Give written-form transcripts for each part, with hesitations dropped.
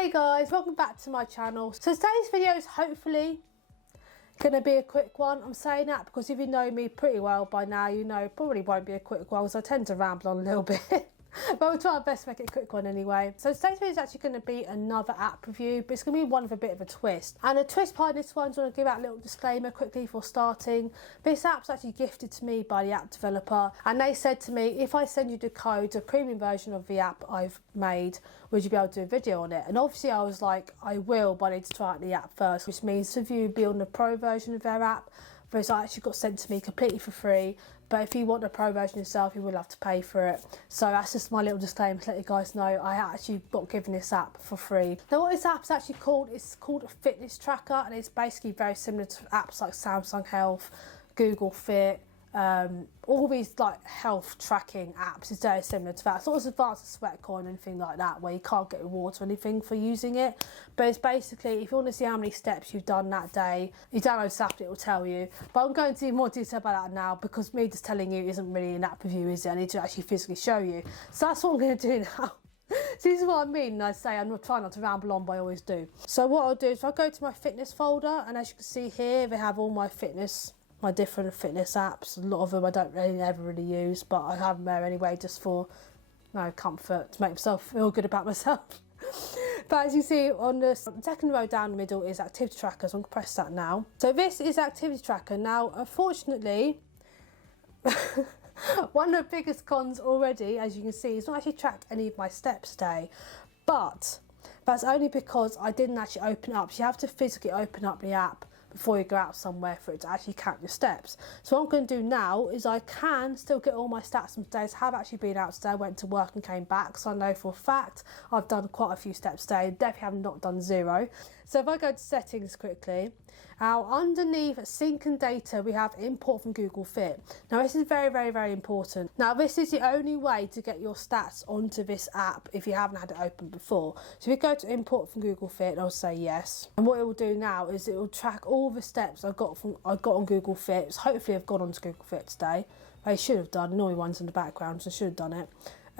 Hey guys, welcome back to my channel. So today's video is hopefully gonna be a quick one. I'm saying that because if you know me pretty well by now, you know it probably won't be a quick one because I tend to ramble on a little bit. But we'll try our best to make it a quick one anyway. So today's video is actually going to be another app review, but it's going to be one with a bit of a twist. And the twist behind this one, I want to give out a little disclaimer quickly before starting. This app's actually gifted to me by the app developer, and they said to me, if I send you the code, a premium version of the app I've made, would you be able to do a video on it? And obviously I was like, I will, but I need to try out the app first, which means if you be on the pro version of their app, whereas I actually got sent to me completely for free. But if you want the pro version yourself, you will have to pay for it. So that's just my little disclaimer to let you guys know I actually got given this app for free. Now what this app's actually called, it's called a fitness tracker, and it's basically very similar to apps like Samsung Health, Google Fit, all these like health tracking apps is very similar to that. It's not as advanced as Sweatcoin or anything like that, where you can't get rewards or anything for using it. But it's basically, if you want to see how many steps you've done that day, you download this app, it will tell you. But I'm going into more detail about that now, because me just telling you isn't really an app review, is it? I need to actually physically show you. So that's what I'm going to do now. So this is what I mean when I say I'm not trying not to ramble on, but I always do. So what I'll do is I'll go to my fitness folder, and as you can see here, they have all my different fitness apps. A lot of them I don't really ever really use, but I have them there anyway, just for comfort, to make myself feel good about myself. But as you see on the second row down the middle is ActivityTracker, so I'm going to press that now. So this is ActivityTracker. Now unfortunately, one of the biggest cons already, as you can see, is not actually tracked any of my steps today, but that's only because I didn't actually open it up. So you have to physically open up the app before you go out somewhere for it to actually count your steps. So what I'm going to do now is I can still get all my stats from today. So I have actually been out today, I went to work and came back, so I know for a fact I've done quite a few steps today. Definitely have not done zero. So if I go to settings quickly, now underneath sync and data we have import from Google Fit. Now this is very, very, very important. Now this is the only way to get your stats onto this app if you haven't had it open before. So if you go to import from Google Fit, I'll say yes. And what it will do now is it will track all the steps I got on Google Fit. So hopefully I've gone onto Google Fit today. I should have done, annoying ones in the background, so I should have done it.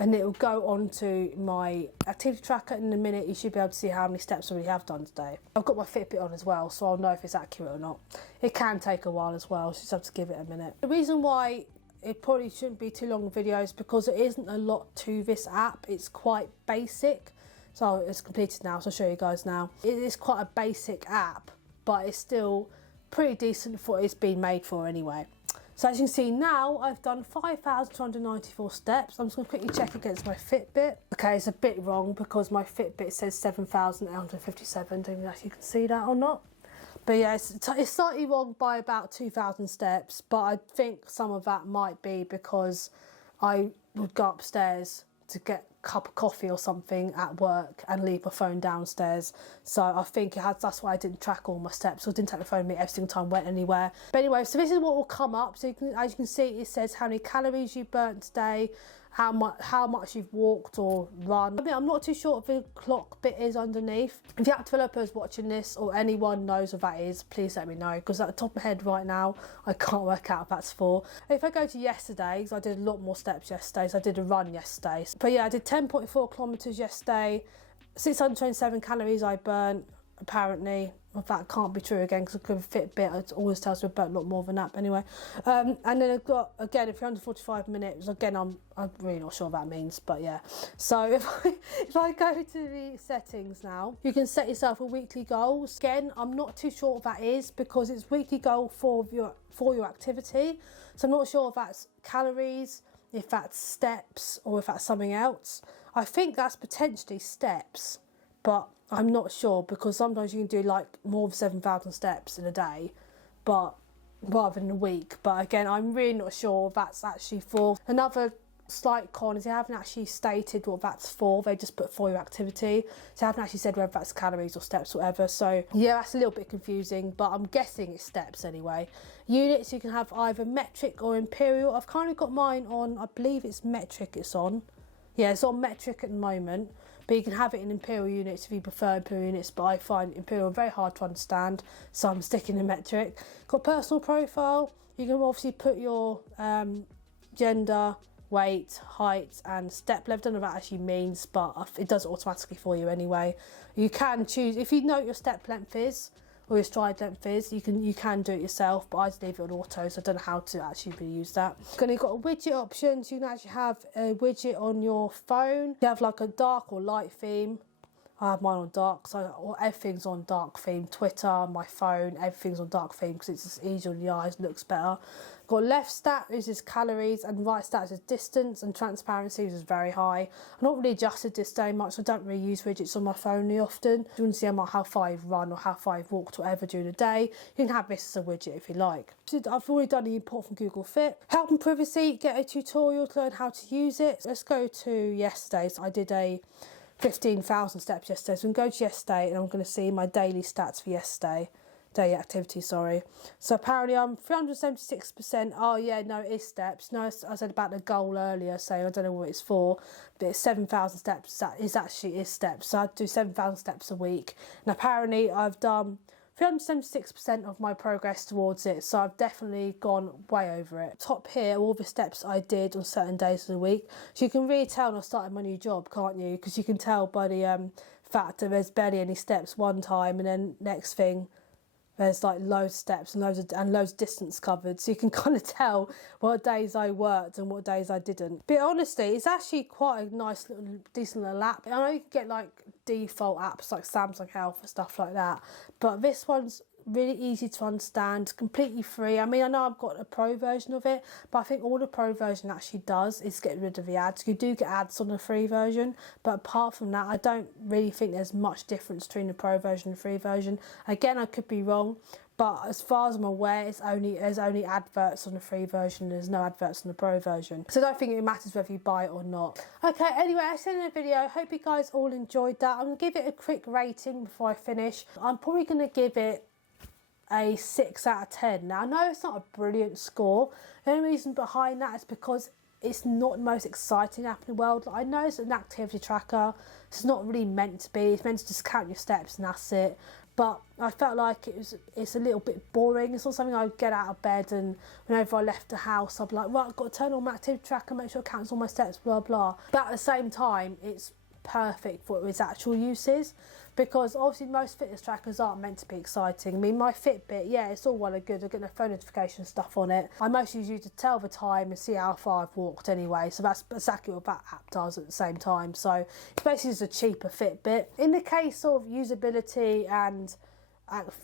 And it will go on to my activity tracker. In a minute you should be able to see how many steps I already have done today. I've got my Fitbit on as well, so I'll know if it's accurate or not. It can take a while as well, so you just have to give it a minute. The reason why it probably shouldn't be too long a video is because there isn't a lot to this app. It's quite basic. So it's completed now, so I'll show you guys now. It is quite a basic app, but it's still pretty decent for what it's been made for anyway. So as you can see now, I've done 5,294 steps. I'm just going to quickly check against my Fitbit. Okay, it's a bit wrong because my Fitbit says 7,857. Don't know if you can see that or not. But yeah, it's slightly wrong by about 2,000 steps. But I think some of that might be because I would go upstairs to get a cup of coffee or something at work and leave my phone downstairs. So I think that's why I didn't track all my steps. So I didn't take the phone with me every single time I went anywhere. But anyway, so this is what will come up. So as you can see, it says how many calories you burnt today, how much you've walked or run. I mean, I'm not too sure what the clock bit is underneath. If the app developer is watching this or anyone knows what that is, please let me know, because at the top of my head right now I can't work out if that's for. If I go to yesterday, because I did a lot more steps yesterday, so I did a run yesterday. But yeah, I did 10.4 kilometers yesterday, 627 calories I burnt apparently. Well, that can't be true again, because with Fitbit it always tells me about a lot more than that. But anyway, and then I've got, again, if you're under 45 minutes, again, I'm really not sure what that means, but yeah. So if I go to the settings now, you can set yourself a weekly goal. Again, I'm not too sure what that is, because it's weekly goal for your activity. So I'm not sure if that's calories, if that's steps, or if that's something else. I think that's potentially steps, but I'm not sure, because sometimes you can do like more than 7,000 steps in a day, but rather than a week. But again, I'm really not sure if that's actually for. Another slight con is they haven't actually stated what that's for. They just put for your activity, so they haven't actually said whether that's calories or steps or whatever. So yeah, that's a little bit confusing, but I'm guessing it's steps anyway. Units, you can have either metric or imperial. I've kind of got mine on, I believe it's metric it's on. Yeah, it's on metric at the moment, but you can have it in imperial units if you prefer imperial units, but I find imperial very hard to understand, so I'm sticking to metric. Got personal profile. You can obviously put your gender, weight, height and step level. I don't know what that actually means, but it does it automatically for you anyway. You can choose, if you know what your step length is or your stride length is, you can do it yourself, but I just leave it on auto, so I don't know how to actually use that. Then you've got a widget option, so you can actually have a widget on your phone. You have like a dark or light theme. I have mine on dark, so everything's on dark theme. Twitter, my phone, everything's on dark theme because it's just easier on the eyes, looks better. Got left stat, which is calories, and right stat is distance, and transparency, which is very high. I've not really adjusted this day much, so I don't really use widgets on my phone really often. If you want to see how far I've run or how far I've walked or whatever during the day, you can have this as a widget if you like. I've already done the import from Google Fit. Help and privacy, get a tutorial to learn how to use it. Let's go to yesterday. So I did a 15,000 steps yesterday, so I'm going to go to yesterday and I'm going to see my daily stats for yesterday. Daily activity, sorry. So apparently I'm 376%. Oh yeah, no, it is steps. No, I said about the goal earlier, so I don't know what it's for, but it's 7,000 steps. That is actually steps. So I do 7,000 steps a week, and apparently I've done 376% of my progress towards it, so I've definitely gone way over it. Top here, all the steps I did on certain days of the week. So you can really tell when I started my new job, can't you? Because you can tell by the fact that there's barely any steps one time, and then next thing, there's like loads of steps and loads of distance covered, so you can kind of tell what days I worked and what days I didn't. But honestly, it's actually quite a nice little, decent little app. I know you can get like default apps like Samsung Health and stuff like that, but this one's really easy to understand, completely free. I mean, I know I've got a pro version of it, but I think all the pro version actually does is get rid of the ads. You do get ads on the free version, but apart from that, I don't really think there's much difference between the pro version and the free version. Again, I could be wrong, but as far as I'm aware, there's only adverts on the free version. There's no adverts on the pro version. So I don't think it matters whether you buy it or not. Okay, anyway, that's the end of the video. Hope you guys all enjoyed that. I'm going to give it a quick rating before I finish. I'm probably going to give it a 6 out of 10. Now I know it's not a brilliant score. The only reason behind that is because it's not the most exciting app in the world. Like, I know it's an activity tracker, it's not really meant to be. It's meant to just count your steps and that's it. But I felt like it's a little bit boring. It's not something I'd get out of bed and whenever I left the house I'd be like, right, I've got to turn on my activity tracker, make sure it counts all my steps, blah blah. But at the same time, it's perfect for its actual uses, because obviously most fitness trackers aren't meant to be exciting. I mean, my Fitbit, yeah, it's all well and good. I get no phone notification stuff on it. I mostly use it to tell the time and see how far I've walked anyway, so that's exactly what that app does at the same time. So it's basically just a cheaper Fitbit. In the case of usability and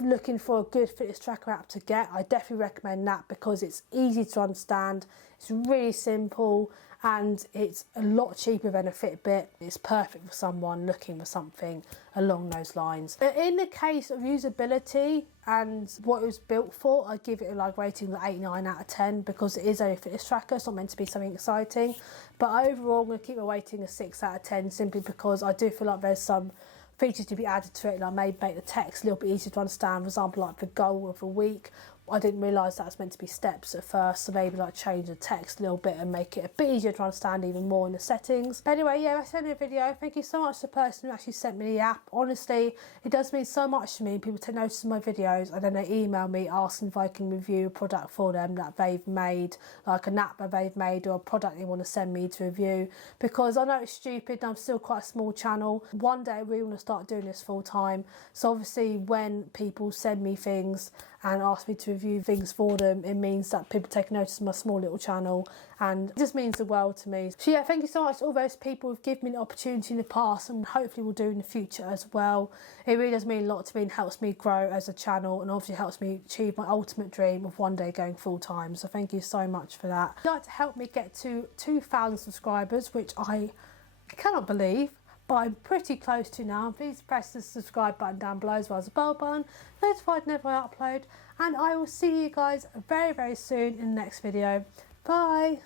looking for a good fitness tracker app to get, I definitely recommend that because it's easy to understand, it's really simple, and it's a lot cheaper than a Fitbit. It's perfect for someone looking for something along those lines. In the case of usability and what it was built for, I'd give it a rating like 8, 9 out of 10 because it is a fitness tracker. It's not meant to be something exciting. But overall, I'm going to keep my rating a 6 out of 10 simply because I do feel like there's some features to be added to it, and I may make the text a little bit easier to understand. For example, like the goal of the week, I didn't realise that was meant to be steps at first, so maybe change the text a little bit and make it a bit easier to understand even more in the settings. But anyway, yeah, that's the end of the video. Thank you so much to the person who actually sent me the app. Honestly, it does mean so much to me. People take notice of my videos and then they email me asking if I can review a product for them that they've made, like an app that they've made or a product they want to send me to review, because I know it's stupid and I'm still quite a small channel. One day I really want to start doing this full time, so obviously when people send me things and ask me to review things for them, it means that people take notice of my small little channel, and it just means the world to me. So yeah, thank you so much to all those people who've given me an opportunity in the past and hopefully will do in the future as well. It really does mean a lot to me and helps me grow as a channel, and obviously helps me achieve my ultimate dream of one day going full time. So thank you so much for that. If you'd like to help me get to 2,000 subscribers, which I cannot believe, but I'm pretty close to now, please press the subscribe button down below as well as the bell button, notified whenever I upload, and I will see you guys very, very soon in the next video. Bye!